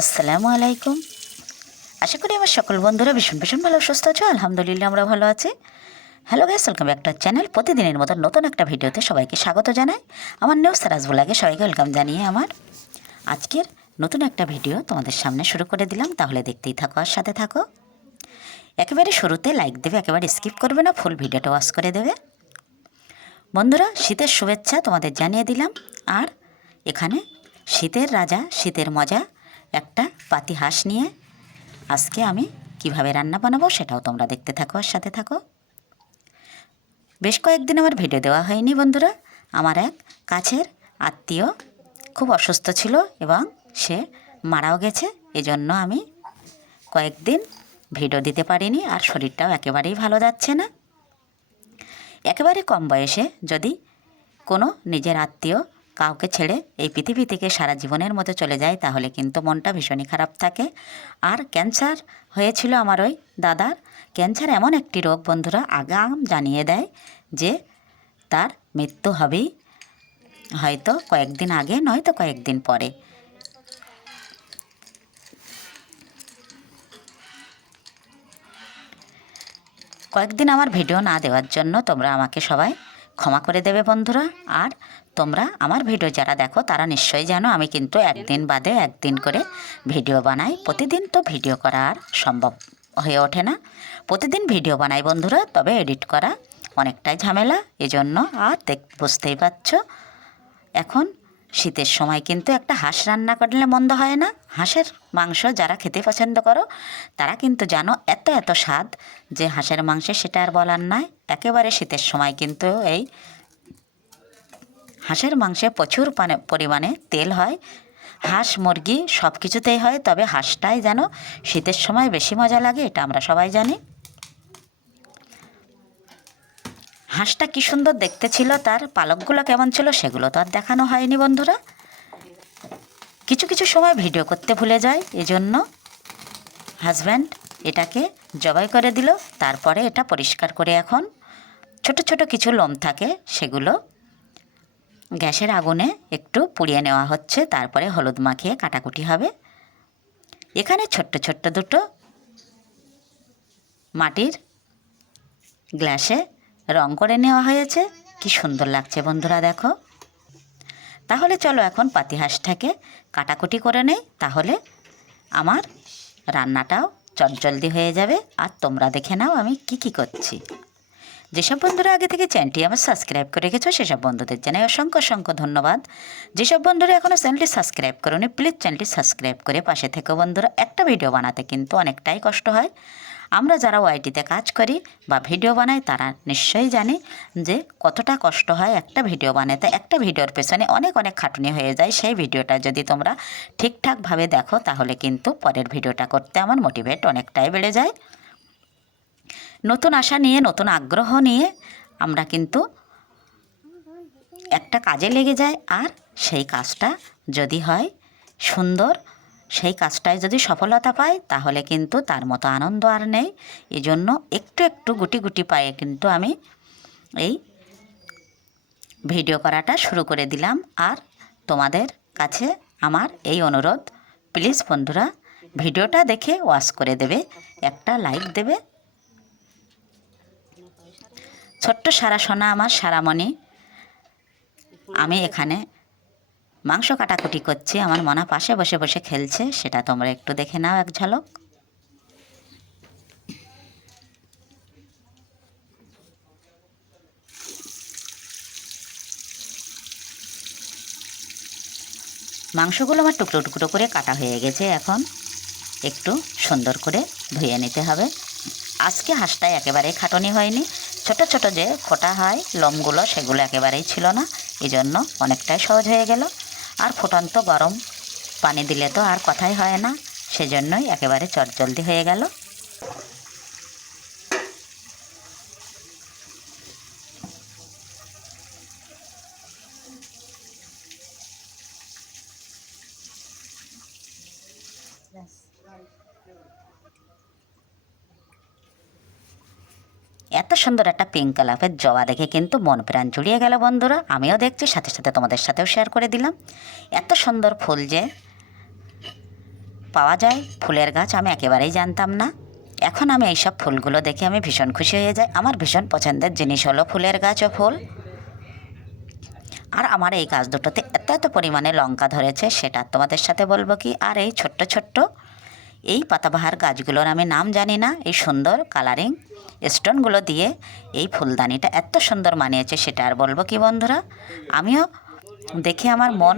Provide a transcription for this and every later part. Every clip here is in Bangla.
আসসালামু আলাইকুম। আশা করি আমার সকল বন্ধুরা ভীষণ ভীষণ ভালো সুস্থ আছো। আলহামদুলিল্লাহ আমরা ভালো আছি। Hello guys, welcome back to channel. প্রতিদিনের মতো নতুন একটা ভিডিওতে সবাইকে স্বাগত জানাই। আমার নিউজ সারাজ ব্লগে সবাইকে ওয়েলকাম জানিয়ে আমার আজকের নতুন একটা ভিডিও তোমাদের সামনে শুরু করে দিলাম। তাহলে দেখতেই থাকো আর সাথে থাকো। একেবারে শুরুতে লাইক দেবে, একেবারে স্কিপ করবে না, ফুল ভিডিওটা ওয়াচ করে দেবে। বন্ধুরা, শীতের শুভেচ্ছা তোমাদের জানিয়ে দিলাম। আর এখানে শীতের রাজা, শীতের মজা একটা পাতি হাঁস নিয়ে আজকে আমি কিভাবে রান্না বানাবো সেটাও তোমরা দেখতে থাকো আর সাথে থাকো। বেশ কয়েকদিন আমার ভিডিও দেওয়া হয়নি বন্ধুরা। আমার এক কাছের আত্মীয় খুব অসুস্থ ছিল এবং সে মারাও গেছে। এজন্য আমি কয়েকদিন ভিডিও দিতে পারিনি। আর শরীরটাও একেবারেই ভালো যাচ্ছে না। একেবারে কম বয়সে যদি কোনো নিজের আত্মীয় কাউকে ছেড়ে এই পৃথিবী থেকে সারা জীবনের মতো চলে যায় তাহলে কিন্তু মনটা ভীষণই খারাপ থাকে। আর ক্যান্সার হয়েছিল আমার ওই দাদার। ক্যান্সার এমন একটি রোগ বন্ধুরা, আগাম জানিয়ে দেয় যে তার মৃত্যু হবেই, হয়তো কয়েকদিন আগে নয়তো কয়েকদিন পরে। কয়েকদিন আমার ভিডিও না দেওয়ার জন্য তোমরা আমাকে সবাই ক্ষমা করে দেবে বন্ধুরা। আর তোমরা আমার ভিডিও যারা দেখো তারা নিশ্চয়ই জানো আমি কিন্তু একদিন বাদে একদিন করে ভিডিও বানাই। প্রতিদিন তো ভিডিও করা আর সম্ভব হয়ে ওঠে না। প্রতিদিন ভিডিও বানাই বন্ধুরা, তবে এডিট করা অনেকটাই ঝামেলা। এজন্য আর বুঝতেই পারছো, এখন শীতের সময় কিন্তু একটা হাঁস রান্না করলে মন্দ হয় না। হাঁসের মাংস যারা খেতে পছন্দ করো তারা কিন্তু জানো এত এত স্বাদ যে হাঁসের মাংসে সেটা আর বলার নয়। একেবারে শীতের সময় কিন্তু এই হাঁসের মাংসে প্রচুর পরিমাণে তেল হয়। হাঁস মুরগি সব কিছুতেই হয়, তবে হাঁসটাই যেন শীতের সময় বেশি মজা লাগে, এটা আমরা সবাই জানি। হাঁসটা কী সুন্দর দেখতে ছিল, তার পালকগুলো কেমন ছিল সেগুলো তো আর দেখানো হয়নি বন্ধুরা। কিছু কিছু সময় ভিডিও করতে ভুলে যায়, এজন্য হাজব্যান্ড এটাকে জবাই করে দিল। তারপরে এটা পরিষ্কার করে এখন ছোট ছোট কিছু লোম থাকে সেগুলো গ্যাসের আগুনে একটু পুড়িয়ে নেওয়া হচ্ছে। তারপরে হলুদ মাখিয়ে কাটাকুটি হবে। এখানে ছোট্ট ছোট্ট দুটো মাটির গ্লাসে রং করে নেওয়া হয়েছে। কি সুন্দর লাগছে বন্ধুরা, দেখো। তাহলে চলো এখন পাতি হাঁসটাকে কাটাকুটি করে নেই, তাহলে আমার রান্নাটাও চটজলদি হয়ে যাবে। আর তোমরা দেখে নাও আমি কি করছি। যেসব বন্ধুরা আগে থেকে চ্যানেলটি আমার সাবস্ক্রাইব করে রেখেছো সেসব বন্ধুদের জানাই অসংখ্য অসংখ্য ধন্যবাদ। যেসব বন্ধুরা এখনও চ্যানেলটি সাবস্ক্রাইব করোনি প্লিজ চ্যানেলটি সাবস্ক্রাইব করে পাশে থেকো বন্ধুরা। একটা ভিডিও বানাতে কিন্তু অনেকটাই কষ্ট হয়। আমরা যারা ওআইটিতে কাজ করি বা ভিডিও বানাই তারা নিশ্চয়ই জানি যে কতটা কষ্ট হয় একটা ভিডিও বানাতে। একটা ভিডিওর পেছনে অনেক অনেক খাটুনি হয়ে যায়। সেই ভিডিওটা যদি তোমরা ঠিকঠাকভাবে দেখো তাহলে কিন্তু পরের ভিডিওটা করতে আমার মোটিভেট অনেকটাই বেড়ে যায়। নতুন আশা নিয়ে, নতুন আগ্রহ নিয়ে আমরা কিন্তু একটা কাজে লেগে যাই। আর সেই কাজটা যদি হয় সুন্দর, সেই কাজটায় যদি সফলতা পাই তাহলে কিন্তু তার মতো আনন্দ আর নেই। এজন্য একটু একটু গুটি গুটি পায়ে কিন্তু আমি এই ভিডিও করাটা শুরু করে দিলাম। আর তোমাদের কাছে আমার এই অনুরোধ, প্লিজ বন্ধুরা ভিডিওটা দেখে ওয়াচ করে দেবে, একটা লাইক দেবে। ছোট্ট সারা সোনা আমার সারামণি, আমি এখানে মাংস কাটাকুটি করছি, আমার মনা পাশে বসে বসে খেলছে, সেটা তোমরা একটু দেখে নাও এক ঝলক। মাংসগুলো আমার টুকরো টুকরো করে কাটা হয়ে গেছে। এখন একটু সুন্দর করে ধুয়ে নিতে হবে। আজকে হাঁসটায় একেবারেই খাটনি হয়নি। ছোট ছোট যে ফোটা হয় লোমগুলো সেগুলো একেবারেই ছিল না, এজন্য অনেকটাই সহজ হয়ে গেল। আর ফুটন্ত গরম পানি দিলে তো আর কথাই হয় না, সেজন্যই একেবারে চটজলদি হয়ে গেল। এত সুন্দর একটা পিঙ্ক কালারের জবা দেখে কিন্তু মন প্রাণ জুড়িয়ে গেল বন্ধুরা। আমিও দেখছি, সাথে সাথে তোমাদের সাথেও শেয়ার করে দিলাম। এত সুন্দর ফুল যে পাওয়া যায় ফুলের গাছ আমি একেবারেই জানতাম না। এখন আমি এইসব ফুলগুলো দেখে আমি ভীষণ খুশি হয়ে যাই। আমার ভীষণ পছন্দের জিনিস হলো ফুলের গাছ ও ফুল। আর আমার এই গাছ দুটোতে এত এত পরিমাণে লঙ্কা ধরেছে সেটা তোমাদের সাথে বলবো কি। আর এই ছোট্ট ছোট্ট এই পাতাবাহার গাছগুলোর আমি নাম জানি না। এই সুন্দর কালারিং স্টোনগুলো দিয়ে এই ফুলদানিটা এত সুন্দর মানিয়েছে সেটা আর বলবো কি বন্ধুরা। আমিও দেখে আমার মন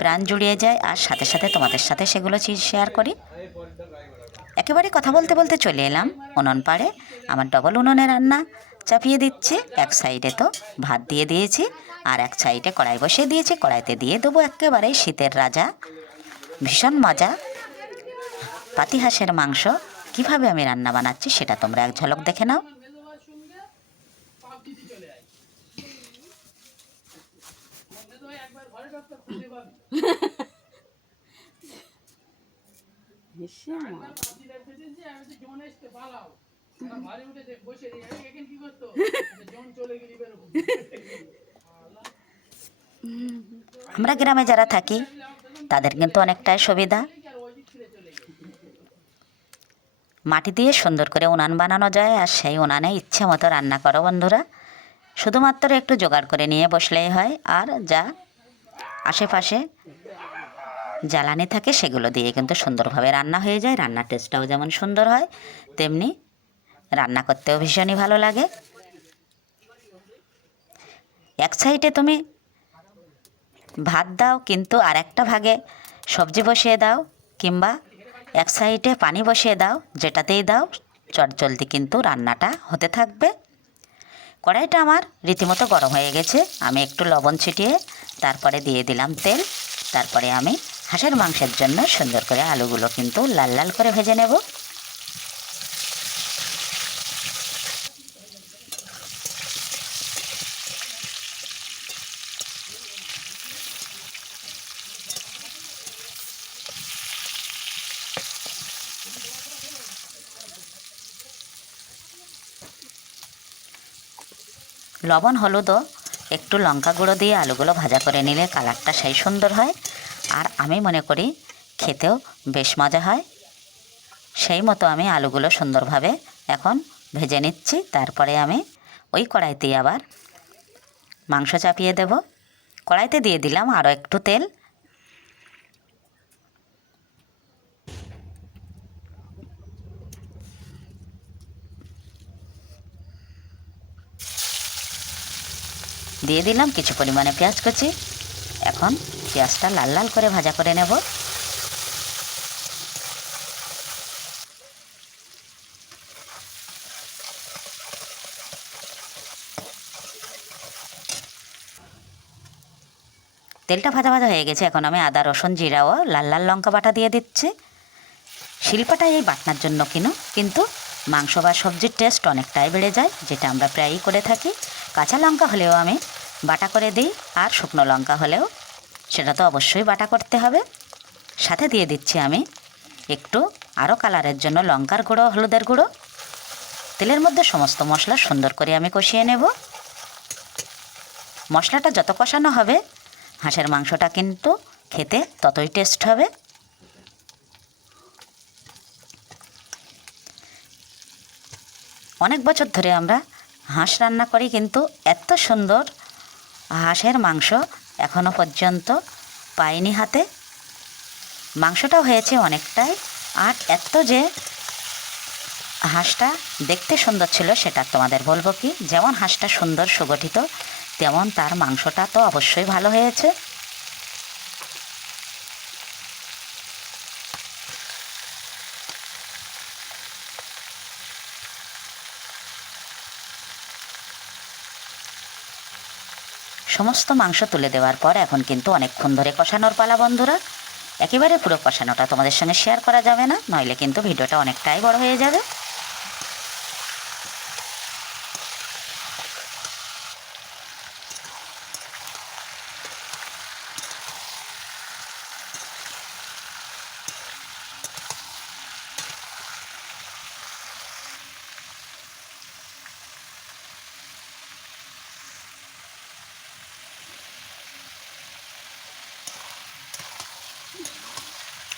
প্রাণ জুড়িয়ে যায়, আর সাথে সাথে তোমাদের সাথে সেগুলো শেয়ার করি। একেবারে কথা বলতে বলতে চলে এলাম উনুন পাড়ে। আমার ডবল উনুনে রান্না চাপিয়ে দিচ্ছি। এক সাইডে তো ভাত দিয়ে দিয়েছি, আর এক সাইডে কড়াই বসিয়ে দিয়েছি। কড়াইতে দিয়ে দেবো একেবারে শীতের রাজা ভীষণ মজা পাতিহাঁসের মাংস। কিভাবে আমি রান্না বানাচ্ছি সেটা তোমরা এক ঝলক দেখে নাও। আমরা গ্রামে যারা থাকি তাদের কিন্তু অনেকটাই সুবিধা। মাটি দিয়ে সুন্দর করে উনান বানানো যায়, আর সেই উনানে ইচ্ছে মতো রান্না করো বন্ধুরা। শুধুমাত্র একটু জোগাড় করে নিয়ে বসলেই হয়, আর যা আশেপাশে জ্বালানি থাকে সেগুলো দিয়ে কিন্তু সুন্দরভাবে রান্না হয়ে যায়। রান্নার টেস্টটাও যেমন সুন্দর হয়, তেমনি রান্না করতেও ভীষণই ভালো লাগে। এক সাইডে তুমি ভাত দাও, কিন্তু আর একটা ভাগে সবজি বসিয়ে দাও, কিংবা এক সাইডে পানি বসিয়ে দাও, যেটাতেই দাও চটজলদি কিন্তু রান্নাটা হতে থাকবে। কড়াইটা আমার রীতিমতো গরম হয়ে গেছে। আমি একটু লবণ ছিটিয়ে তারপরে দিয়ে দিলাম তেল। তারপরে আমি হাঁসের মাংসের জন্য সুন্দর করে আলুগুলো কিন্তু লাল লাল করে ভেজে নেব। লবণ হলুদও একটু লঙ্কা গুঁড়ো দিয়ে আলুগুলো ভাজা করে নিলে কালারটা সেই সুন্দর হয়, আর আমি মনে করি খেতেও বেশ মজা হয়। সেই মতো আমি আলুগুলো সুন্দরভাবে এখন ভেজে নিচ্ছি। তারপরে আমি ওই কড়াইতেই আবার মাংস চাপিয়ে দেব। কড়াইতে দিয়ে দিলাম আরও একটু তেল। দিয়ে দিলাম কিছু পরিমাণে পেঁয়াজ কুচি। এখন পেঁয়াজটা লাল লাল করে ভাজা করে নেব। তেলটা ভাজা ভাজা হয়ে গেছে। এখন আমি আদা রসুন জিরা ও লাল লাল লঙ্কা বাটা দিয়ে দিচ্ছি। শিলপাটা এই বাটনার জন্য কিন্তু মাংস বা সবজির টেস্ট অনেকটাই বেড়ে যায়, যেটা আমরা প্রায়ই করে থাকি। কাঁচা লঙ্কা হলেও আমি বাটা করে দিই, আর শুকনো লঙ্কা হলেও সেটা তো অবশ্যই বাটা করতে হবে। সাথে দিয়ে দিচ্ছি আমি একটু আরও কালারের জন্য লঙ্কার গুঁড়ো, হলুদের গুঁড়ো। তেলের মধ্যে সমস্ত মশলা সুন্দর করে আমি কষিয়ে নেব। মশলাটা যত কষানো হবে হাঁসের মাংসটা কিন্তু খেতে ততই টেস্ট হবে। অনেক বছর ধরে আমরা হাঁস রান্না করি, কিন্তু এত সুন্দর হাঁসের মাংস এখনও পর্যন্ত পাইনি হাতে। মাংসটাও হয়েছে অনেকটাই, আর এত যে হাঁসটা দেখতে সুন্দর ছিল সেটা তোমাদের বলবো কি। যেমন হাঁসটা সুন্দর সুগঠিত, তেমন তার মাংসটা তো অবশ্যই ভালো হয়েছে। সমস্ত মাংস তুলে দেওয়ার পর এখন কিন্তু অনেকক্ষণ ধরে কষানোর পালা বন্ধুরা। একেবারে পুরো কষানোটা তোমাদের সঙ্গে শেয়ার করা যাবে না, নইলে কিন্তু ভিডিওটা অনেকটাই বড় হয়ে যাবে।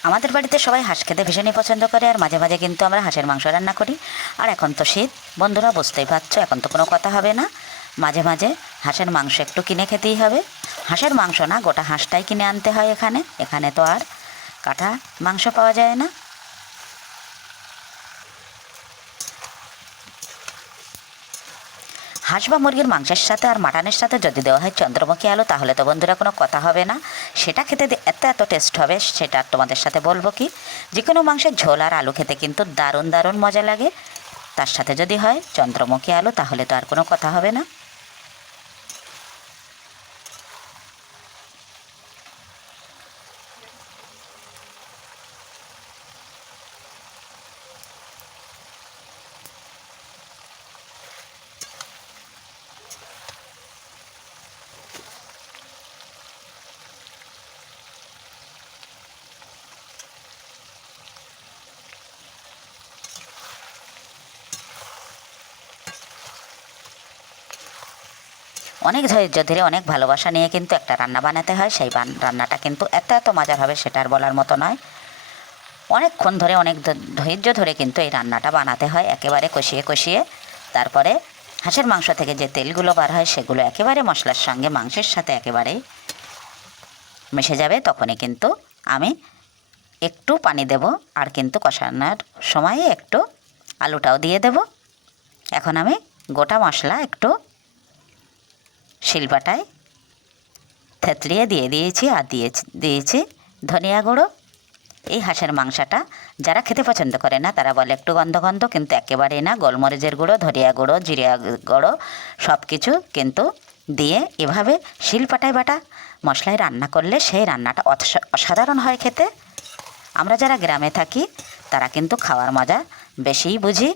আমাদের বাড়িতে সবাই হাঁস খেতে ভীষণই পছন্দ করে, আর মাঝে মাঝে কিন্তু আমরা হাঁসের মাংস রান্না করি। আর এখন তো শীত বন্ধুরা, বুঝতেই পারছো, এখন তো কোনো কথা হবে না, মাঝে মাঝে হাঁসের মাংস একটু কিনে খেতেই হবে। হাঁসের মাংস না, গোটা হাঁসটাই কিনে আনতে হয় এখানে তো আর কাটা মাংস পাওয়া যায় না। হাঁস বা মুরগির মাংসের সাথে আর মাটনের সাথে যদি দেওয়া হয় চন্দ্রমুখী আলু, তাহলে তো বন্ধুরা কোনো কথা হবে না। সেটা খেতে এত এত টেস্ট হবে, সেটা তোমাদের সাথে বলবো কি। যে কোনো মাংসের ঝোল আর আলু খেতে কিন্তু দারুণ দারুণ মজা লাগে। তার সাথে যদি হয় চন্দ্রমুখী আলু, তাহলে তো আর কোনো কথা হবে না। অনেক ধৈর্য ধরে, অনেক ভালোবাসা নিয়ে কিন্তু একটা রান্না বানাতে হয়। সেই রান্নাটা কিন্তু এত এত মজার হবে, সেটা আর বলার মতো নয়। অনেকক্ষণ ধরে, অনেক ধৈর্য ধরে কিন্তু এই রান্নাটা বানাতে হয়, একেবারে কষিয়ে কষিয়ে। তারপরে হাঁসের মাংস থেকে যে তেলগুলো বার হয়, সেগুলো একেবারে মশলার সঙ্গে মাংসের সাথে একেবারেই মিশে যাবে। তখনই কিন্তু আমি একটু পানি দেব, আর কিন্তু কষানোর সময়ে একটু আলুটাও দিয়ে দেব। এখন আমি গোটা মশলা একটু শিলপাটায় থেতলিয়ে দিয়ে দিয়েছি, আর দিয়েছি ধনিয়া গুঁড়ো। এই হাঁসের মাংসটা যারা খেতে পছন্দ করে না, তারা বলে একটু গন্ধ গন্ধ, কিন্তু একেবারেই না। গোলমরিচের গুঁড়ো, ধনিয়া গুঁড়ো, জিরা গুঁড়ো সব কিছু কিন্তু দিয়ে এভাবে শিলপাটায় বাটা মশলায় রান্না করলে সেই রান্নাটা অসাধারণ হয় খেতে। আমরা যারা গ্রামে থাকি তারা কিন্তু খাওয়ার মজা বেশিই বুঝি,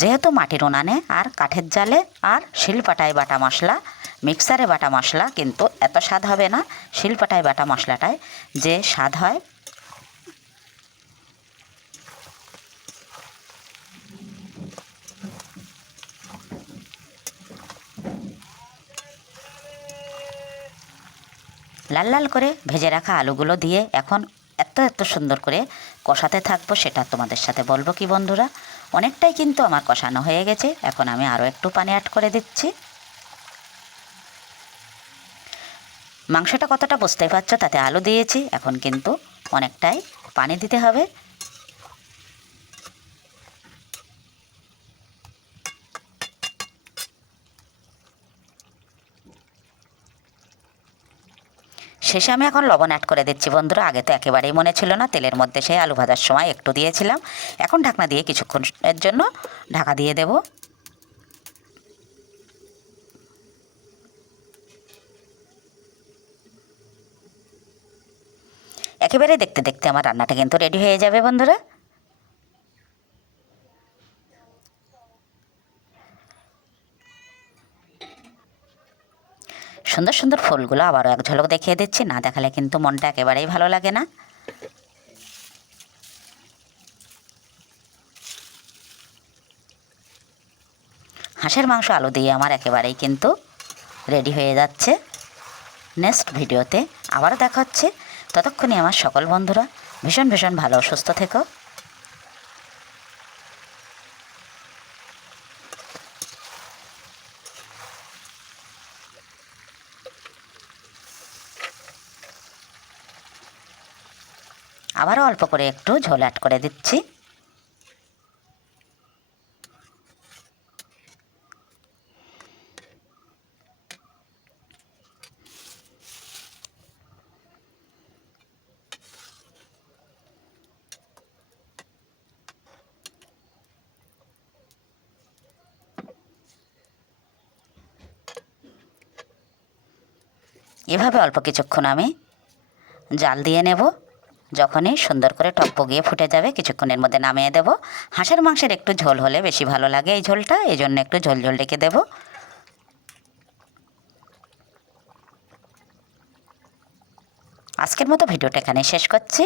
যেহেতু মাটির উনানে আর কাঠের জালে আর শিলপাটায় বাটা মশলা, মিক্সারে বাটা মশলা কিন্তু এত স্বাদ হবে না। শিলপাটায় বাটা মশলাটায় যে স্বাদ হয়। লাল লাল করে ভেজে রাখা আলুগুলো দিয়ে এখন এত এত সুন্দর করে কষাতে থাকবো, সেটা তোমাদের সাথে বলবো কি বন্ধুরা। অনেকটাই কিন্তু আমার কষানো হয়ে গেছে, এখন আমি আরও একটু পানি অ্যাড করে দিচ্ছি। মাংসটা কতটা বুঝতেই পারছো, তাতে আলু দিয়েছি, এখন কিন্তু অনেকটাই পানি দিতে হবে। শেষে আমি এখন লবণ অ্যাড করে দিচ্ছি বন্ধুরা। আগে তো একেবারেই মনে ছিল না, তেলের মধ্যে সেই আলু ভাজার সময় একটু দিয়েছিলাম। এখন ঢাকনা দিয়ে কিছুক্ষণের জন্য ঢাকা দিয়ে দেব। একেবারে দেখতে দেখতে আমার রান্নাটা কিন্তু রেডি হয়ে যাবে বন্ধুরা। সুন্দর সুন্দর ফুলগুলো আবারও এক ঝলক দেখিয়ে দিচ্ছি, না দেখালে কিন্তু মনটা একেবারেই ভালো লাগে না। হাঁসের মাংস আলু দিয়ে আমার একেবারেই কিন্তু রেডি হয়ে যাচ্ছে। নেক্সট ভিডিওতে আবারও দেখা হচ্ছে। ততক্ষণে আমার সকল বন্ধুরা ভীষণ ভীষণ ভালো সুস্থ থেকো। আবারও অল্প করে একটু ঝোল অ্যাড করে দিচ্ছি। এভাবে অল্প কিছুক্ষণ আমি জাল দিয়ে নেব। যখনই সুন্দর করে টকবগিয়ে ফুটে যাবে, কিছুক্ষণের মধ্যে নামিয়ে দেব। হাঁসের মাংসের একটু ঝোল হলে বেশি ভালো লাগে এই ঝোলটা, এই জন্য একটু ঝোল ঝোল রেখে দেব। আজকের মতো ভিডিওটা এখানে শেষ করছি।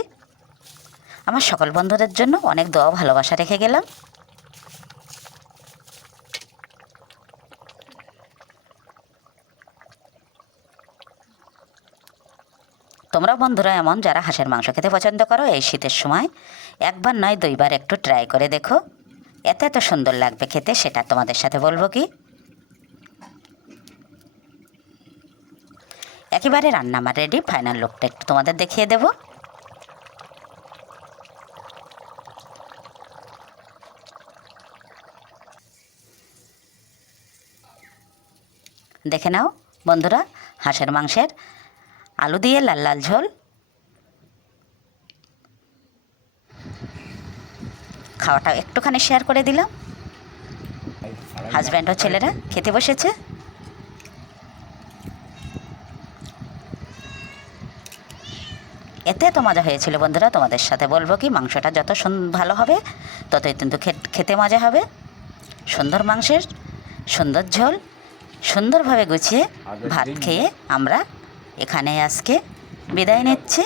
আমার সকল বন্ধুদের জন্য অনেক দোয়া ভালোবাসা রেখে গেলাম। তোমরা বন্ধুরা এমন যারা হাঁসের মাংস খেতে পছন্দ করো এই শীতের সময় একবার নয় দুইবার একটু ট্রাই করে দেখো, এত এত সুন্দর লাগবে খেতে, সেটা তোমাদের সাথে বলবো কি। একেবারে রান্না আমার রেডি, ফাইনাল লুকটা একটু তোমাদের দেখিয়ে দেব। দেখে নাও বন্ধুরা, হাঁসের মাংসের আলু দিয়ে লাল লাল ঝোল। খাওয়াটা একটুখানি শেয়ার করে দিলাম। হাজব্যান্ড ও ছেলেরা খেতে বসেছে। এতে এত মজা হয়েছিল বন্ধুরা, তোমাদের সাথে বলবো কি, মাংসটা যত ভালো হবে ততই কিন্তু খেতে মজা হবে। সুন্দর মাংসের সুন্দর ঝোল, সুন্দরভাবে গুছিয়ে ভাত খেয়ে আমরা এখানে আজকে বিদায় নিচ্ছি।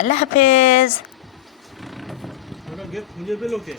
আল্লাহ হাফেজ। খুঁজে পেলো কে?